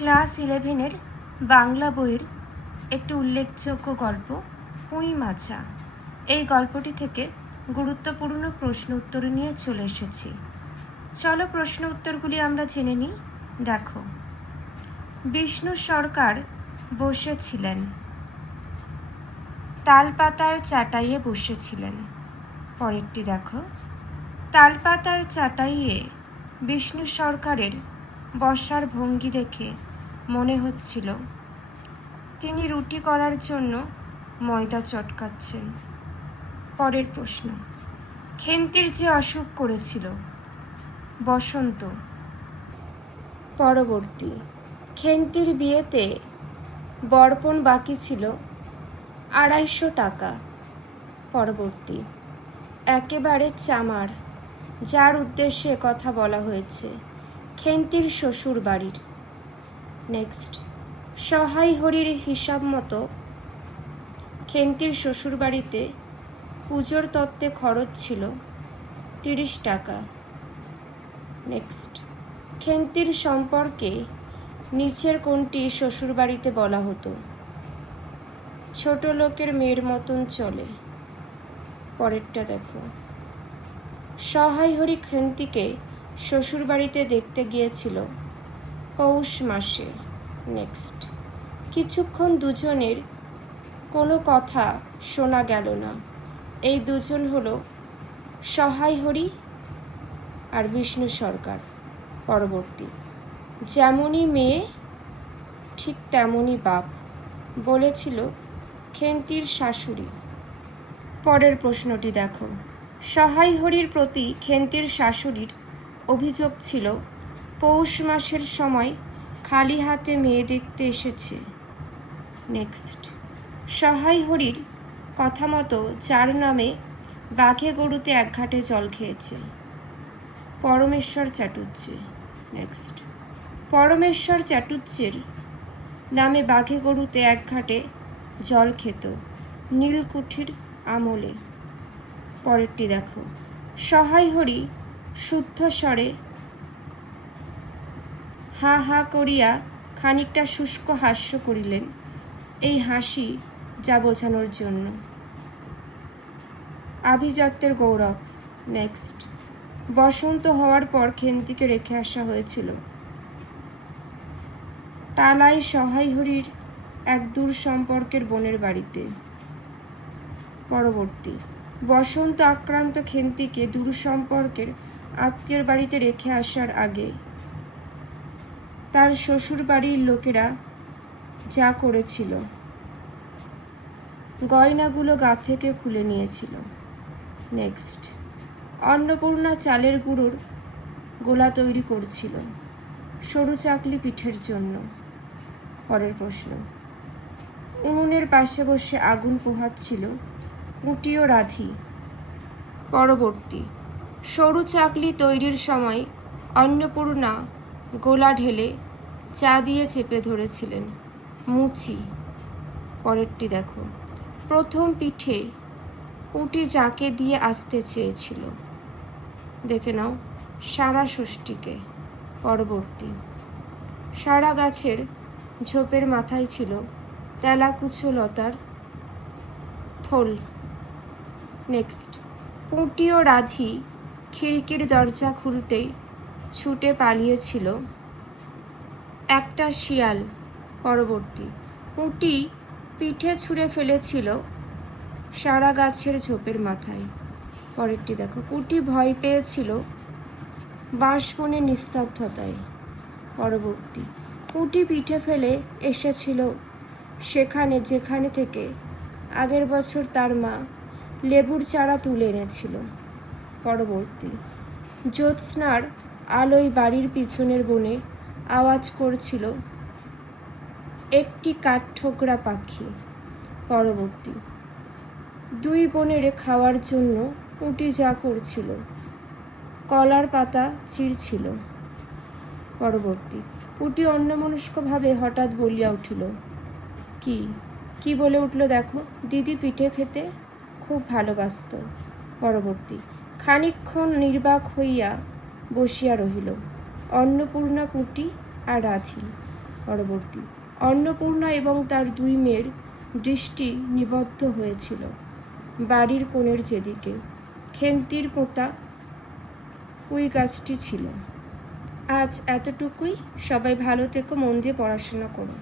Class 11-এর Bangla বইয়ের একটি উল্লেখযোগ্য গল্প পুঁই মাছা। এই গল্পটি থেকে গুরুত্বপূর্ণ প্রশ্ন উত্তর নিয়ে চলে এসেছি। চলো প্রশ্ন উত্তরগুলি আমরা জেনে নিই। দেখো, বিষ্ণু সরকার বসেছিলেন, তালপাতার চাটাইয়ে বসেছিলেন। পরেরটি দেখো, তালপাতার চাটাইয়ে বিষ্ণু সরকারের বসার ভঙ্গি দেখে মনে হচ্ছিল তিনি রুটি করার জন্য ময়দা চটকাচ্ছেন। পরের প্রশ্ন, খেন্তির যে অসুখ করেছিল বসন্ত। পরবর্তী, খেন্তির বিয়েতে বরপণ বাকি ছিল 250 টাকা। পরবর্তী, একেবারে চামার, যার উদ্দেশ্যে কথা বলা হয়েছে খেন্তির শ্বশুর বাড়ির। নেক্সট, সহায় হরির হিসাব মতো খেন্তির শ্বশুর বাড়িতে পুজোর তত্ত্বে খরচ ছিল 30 টাকা। নেক্সট, খেন্তির সম্পর্কে নিচের কোনটি শ্বশুর বাড়িতে বলা হতো? ছোট লোকের মেয়ের মতন চলে। পরেরটা দেখো, সহায় হরি খেন্তিকে শ্বশুর বাড়িতে দেখতে গিয়েছিল পৌষ মাসে। নেক্সট, কিছুক্ষণ দুজনের কোনো কথা শোনা গেল না। এই দুজন হলো সহায় হরি আর বিষ্ণু সরকার। পরবর্তী, যেমনই মেয়ে ঠিক তেমনই বাপ বলেছিল খেন্তির শাশুড়ি। পরের প্রশ্নটি দেখো, সহায় হরির প্রতি খেন্তির শাশুড়ির অভিযোগ ছিল পৌষ মাসের সময় খালি হাতে মেয়ে দেখতে এসেছে। নেক্সট, সহায় হরির কথা মতো যার নামে বাঘে গরুতে এক ঘাটে জল খেয়েছে? পরমেশ্বর চাটুর্যে। নেক্সট, পরমেশ্বর চাটুর্যের নামে বাঘে গরুতে এক ঘাটে জল খেত নীলকুঠির আমলে। পরেরটি দেখো, সহায় হরি শুদ্ধ স্বরে হা হা করিয়া খানিকটা শুষ্ক হাস্য করিলেন। এই হাসি যা বোঝানোর জন্য? আভিজাত্যের গৌরব। নেক্সট, বসন্ত হওয়ার পর খেন্তিকে রেখে আসা হয়েছিল টালায় সহায় হরির এক দূর সম্পর্কের বোনের বাড়িতে। পরবর্তী, বসন্ত আক্রান্ত খেন্তিকে দূর সম্পর্কের আত্মীয়র বাড়িতে রেখে আসার আগে তার শ্বশুর বাড়ির লোকেরা যা করেছিল, গয়নাগুলো গা থেকে খুলে নিয়েছিল। নেক্সট, অন্নপূর্ণা চালের গুঁড়োর গোলা তৈরি করছিল সরু চাকলি পিঠের জন্য। পরের প্রশ্ন, উনুনের পাশে বসে আগুন পোহাচ্ছিল পুঁটি ও রাধি। পরবর্তী, সরু চাকলি তৈরির সময় অন্নপূর্ণা গোলা ঢেলে চা দিয়ে চেপে ধরেছিলেন মুচি। পরেরটি দেখো, প্রথম পিঠে পুঁটি যাকে দিয়ে আসতে চেয়েছিল? দেখে নাও, সারা ষষ্ঠীকে। পরবর্তী, সারা গাছের ঝোপের মাথায় ছিল তেলাকুচো লতার থল। নেক্সট, পুঁটি ও রাধি খিড়কির দরজা খুলতেই ছুটে পালিয়েছিল একটা শিয়াল। পরবর্তী, পুঁটি পিঠে ছুঁড়ে ফেলেছিল সারা গাছের ঝোপের মাথায়। পরেরটি দেখো, পুঁটি ভয় পেয়েছিল বাঁশবনের নিস্তব্ধতায়। পরবর্তী, পুঁটি পিঠে ফেলে এসেছিল সেখানে যেখানে থেকে আগের বছর তার মা লেবুর চারা তুলে এনেছিল। পরবর্তী, জ্যোৎস্নার আলোয় বাড়ির পিছনের বনে আওয়াজ করছিল একটি কাঠঠোকরা পাখি। পরবর্তী, দুই বোনের খাওয়ার জন্য পুঁটি যা করছিল কলার পাতা চিরছিল। পরবর্তী, পুঁটি অন্যমনস্কভাবে হঠাৎ বলিয়া উঠিল, কি বলে উঠল দেখো? দিদি পিঠে খেতে খুব ভালোবাসত। পরবর্তী, খানিকক্ষণ নির্বাক হইয়া বসিয়া রহিল অন্নপূর্ণা, পুঁটি আর রাধি। পরবর্তী অন্নপূর্ণা এবং তার দুই মেয়ের দৃষ্টি নিবদ্ধ হয়েছিল বাড়ির কোণের যেদিকে খেন্তির পোঁতা কুই গাছটি ছিল। আজ এতটুকুই। সবাই ভালো থেকো, মন দিয়ে পড়াশোনা করো।